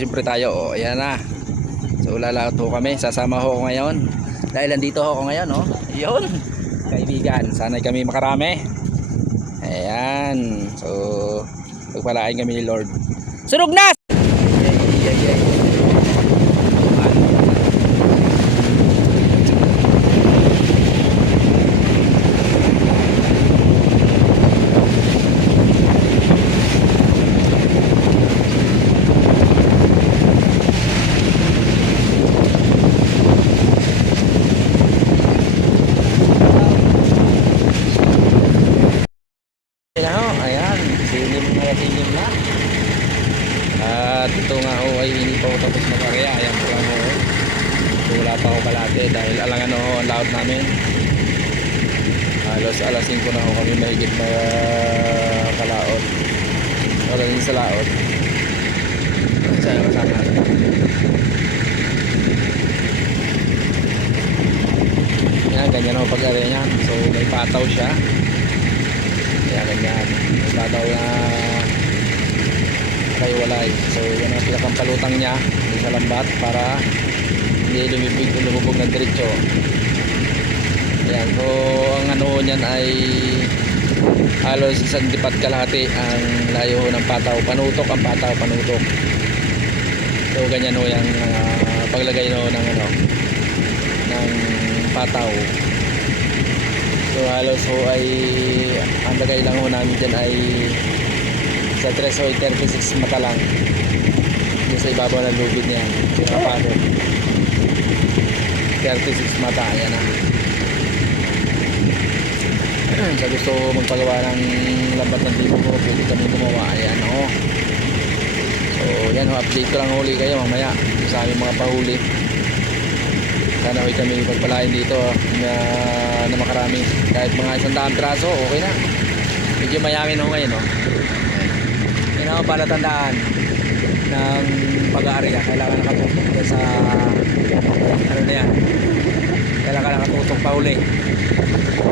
Siyempre tayo, oh, ayan na. So lalaot ho kami, sasama ho ako ngayon. Dahil nandito ho ako ngayon, oh. Yun, kaibigan, sana'y kami makarami. Ayan, so pagpalain kami ni Lord. Sunog na! Ayan, silim na. At ito nga ho ay hindi pa ako tapos mag-area. Ayan po lang ho. So wala pa ako kalate dahil alangan ho ang laot namin. Halos alas 5 na ho kami mahigit na kalaot. Wala din sa laot. Sana kasama natin. Yan, ganyan ho pag-area niyan. So may pataw siya. Kaya ganyan, tataw na kayo walay. So yan ang pinakampalutang niya sa lambat para hindi lumubog ng diretso. Ayan, so ang ano niyan ay halos isang dipat kalahati ang layo ng pataw. Panutok ang pataw, panutok. So ganyan ho yung paglagay no ng ano ng pataw. So halos ho ay ang lagay lang ho namin dyan ay sa 3 o 36 mata lang yung sa ibabaw ng lubid niya yung kapatid 36 mata, ayan na. Sa gusto magpagawa ng lambat ng tipo ko, pwede kami gumawa, ayan o. So yan ho, update ko lang huli kayo mamaya sa aming mga pahuli. Sana huwag kami pagpalain dito na makarami. Kahit mga 100 piraso, okay na. Medyo mayamin ho ngayon, no? Yan ako palatandaan ng pag-aarya. Kailangan nakatutok sa ano na yan. Kailangan nakatutok pa uli.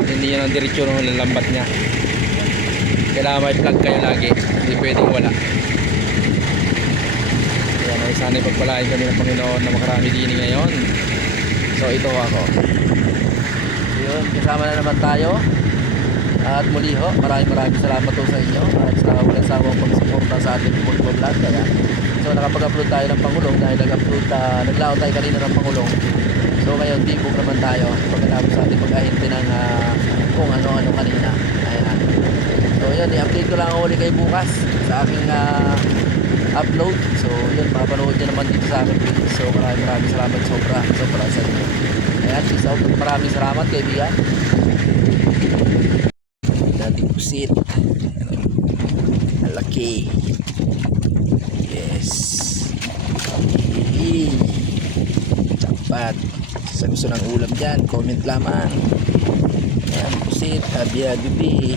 Hindi yun ang diretsyo ng lambat niya. Kailangan may plug kayo lagi. Hindi pwedeng wala. Yan ay sana pagpalain kami ng Panginoon na makarami din ngayon. So ito ako. Yun, kasama na naman tayo. At muli ho, maraming salamat po sa inyo at sa walang sawang pagsuporta sa ating vlog. Kaya so nakapag-upload tayo ng Pangulong dahil naglaot tayo kanina ng Pangulong. So ngayon tibok naman tayo pagkatapos sa ating pag-ahinte ng kung ano-ano kanina. Ayan. So yun, i-update ko lang ulit kayo bukas sa aking upload. So yun, mapanood nyo naman dito sa akin. So maraming salamat sobra sa inyo. Ayan, peace out. Maraming salamat kaibigan. Dating pusit. Laki. Yes. Okay. Dapat sa gusto ng ulam dyan, comment lamang. Ayan, pusit, abya, bibi.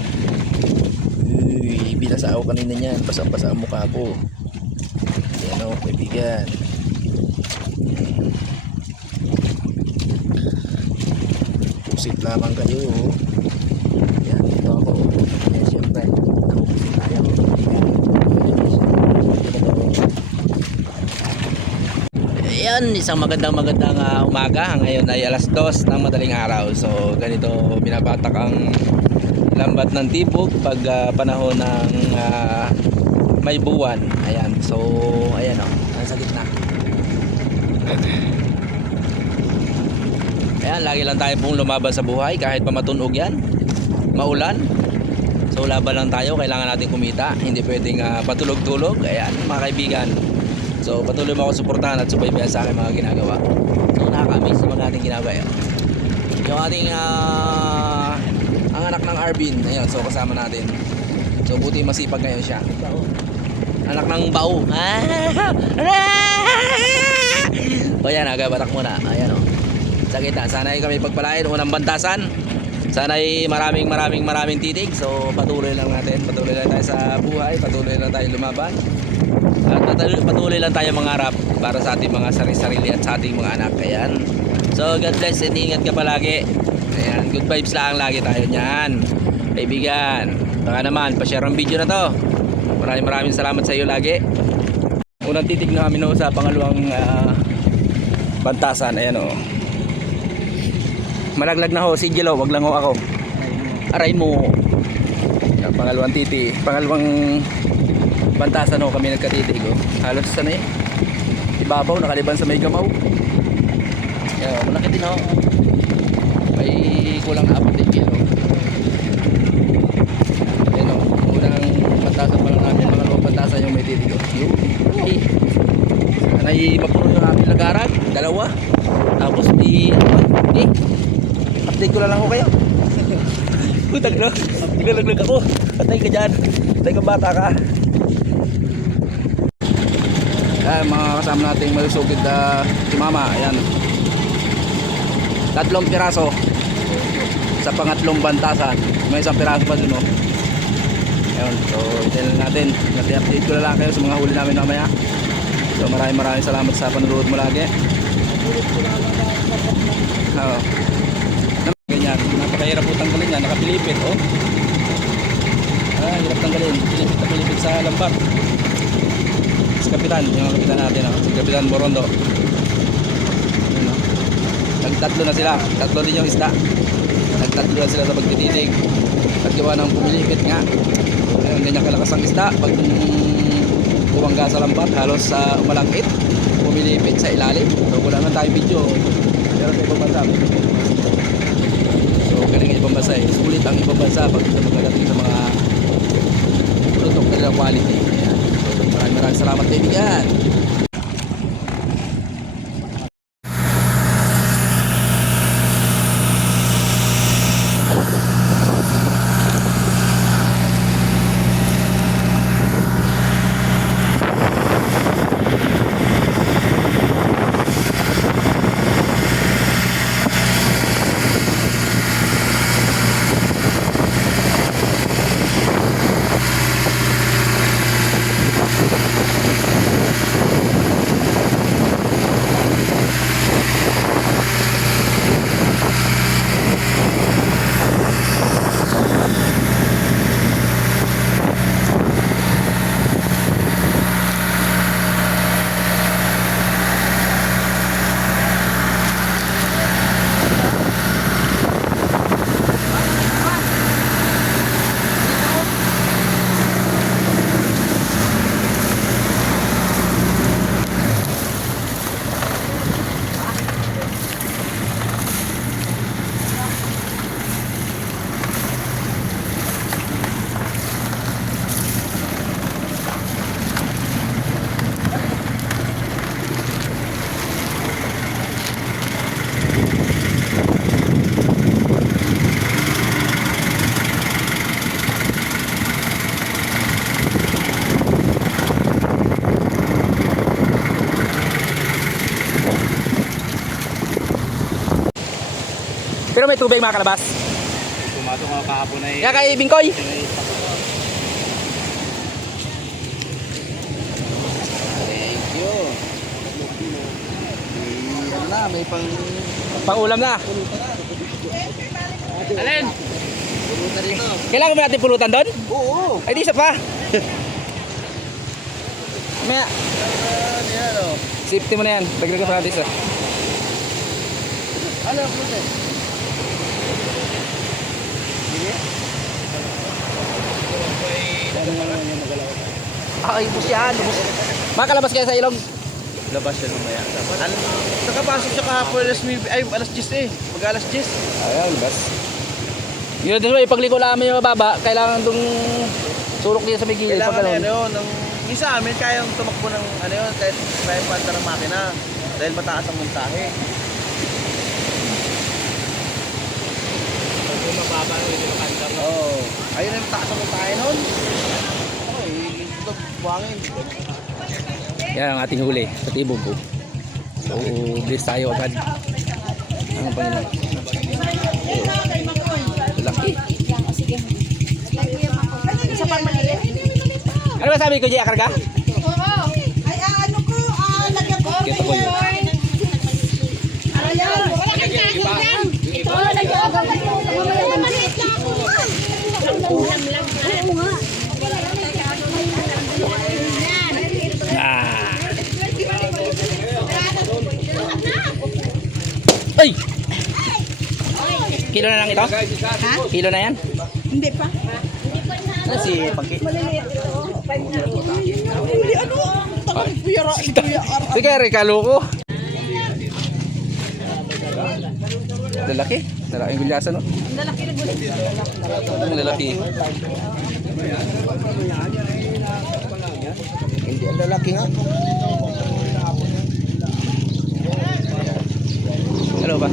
Uy, binasa ako kanina niyan. Basa-basa ang mukha ko. Ayan o, kaibigan. Pusit lamang kayo. Ayan, dito ako. Ayan, siyempre. Nakupusit tayo. Ayan, isang magandang umaga. Ngayon ay alas 2 ng madaling araw. So, ganito binabatak ang lambat ng tibok pag panahon ng may buwan. Ayan, so ayan o, nasa gitna. Ayan, lagi lang tayo pong lumaban sa buhay kahit pa matunog yan, maulan. So laban lang tayo, kailangan natin kumita. Hindi pwedeng patulog-tulog. Ayan mga kaibigan. So patuloy mo ako suportahan at subaybayan sa aking mga ginagawa. So nakaka-amaze sa mga ating ginagawa. Yung ating ang anak ng Arvin, ayan, so kasama natin. So buti masipag ngayon siya. Anak ng bao. O yan, agabatak muna. Ayan o. Sa kita, sana kami pagpalain. Unang bantasan. Sana maraming titig. So patuloy lang natin. Patuloy lang tayo sa buhay. Patuloy lang tayo lumaban. At patuloy lang tayo mangarap para sa ating mga sarili at sa ating mga anak. Ayan. So God bless and ingat ka palagi. Ayan, good vibes lang lagi tayo niyan. Kaibigan, baka naman pa-share ang video na to. Maraming salamat sa iyo lagi. Unang titig namin no, sa pangalawang bantasan. Ayan o. Malaglag na ho si Jello, wag lang ho ako. Aray mo. Pangalawang pangalawang bantasan ho kami nagkatitig oh. Halos sana eh. Ibabaw, nakaliban sa may gamaw. Ayan o, malaki din ho. May kulang na 4 kilo. Ayan o, unang bantasan pa lang namin, pangalawang bantasan yung may titig oh. Okay. Sana'y mapuno yung aming lagaran, 2. Tapos update ko na lang ako kayo. Putang no, naglalaglag ako. Patay ka dyan, patay ka bata ka. Ayan mga kasama nating malusugid si mama. Ayan, 3 piraso sa pangatlong bantasan. May 1 piraso pa dun oh. Ayan, so ito natin. Nati-update ko na lang kayo sa mga huli namin mamaya. So maraming salamat sa panonood mo lagi. Oo. Ganyan, napakahirap po tanggalin yan. Nakapilipit oh. Hirap tanggalin. Pilipit na pilipit sa lambat. Si Kapitan, yung kapitan natin oh. Si Kapitan Borondo. Nagtatlo na sila. Tatlo din yung isda. Nagtatlo na sila sa pagtititig. At gawa ng pumilipit nga. Ayun, ganyan kalakas ang isda. Pag buwangga sa lambat, halos sa umalangkit, pumilipit sa ilalim. So wala naman tayong video. Pero sa ibang bansa, so galing ang ibang bansa eh. Sulit ang ibang bansa pag magdating sa mga product na nilang quality. Ayan. So maraming salamat din yan. Pero may tubig mga kalabas. Pumasok nga kahapon ay... Kaya kay Bingkoy. Thank you. Ano na, may Pang-ulam na. Alin? Pulutan dito. Kailangan ba natin pulutan doon? Oo. Ay di isa pa. Maya. Yan o. Safety mo na yan. Dagdagan pa natin isa. Ano ang pulutan? Ay, bus yan. Makalabas kaya sa ilog. Labas siya lumaya. Nakapasok siya kahapon alas 10 eh. Mag-alas 10. Ayan, labas. Yun din mo, ipagliko namin yung mababa, kailangan itong surok niya sa may gilid. Kailangan na yun. Yung sa amin, kayang tumakbo ng ano yun, kahit kaya panta ng makina. Dahil mataas ang montahe. Pag yung mababa, hindi makanta mo. Oo. Ayun yung taas ang montahe nun. Ay, ito, buhangin. Yan ang ating huli sa tibog ko. So, bless tayo agad. Ang Panginoon. Laki. Isa pang maliit. Ano ba sabi ko, Jay? Akarga? Oo. Ay, ano ko, lagyan ko. Kita ko yun. Ayan. Wala kang kago yan. Ito, lagyan ko. Maliit lang ako. Ulam lang. Oo nga. Ah. Ay! Kilo na lang ito? Ha? Kilo na yan? Hindi pa. Ano si Pangki? Maliliit ito. 5 Hindi ano? Takang puyara. Sige, rekalo ko. Lalaki. Lalaking gulyasan, no? Ang lalaki na gulit. Ang lalaki. Hindi, ang lalaki nga. Ano ba?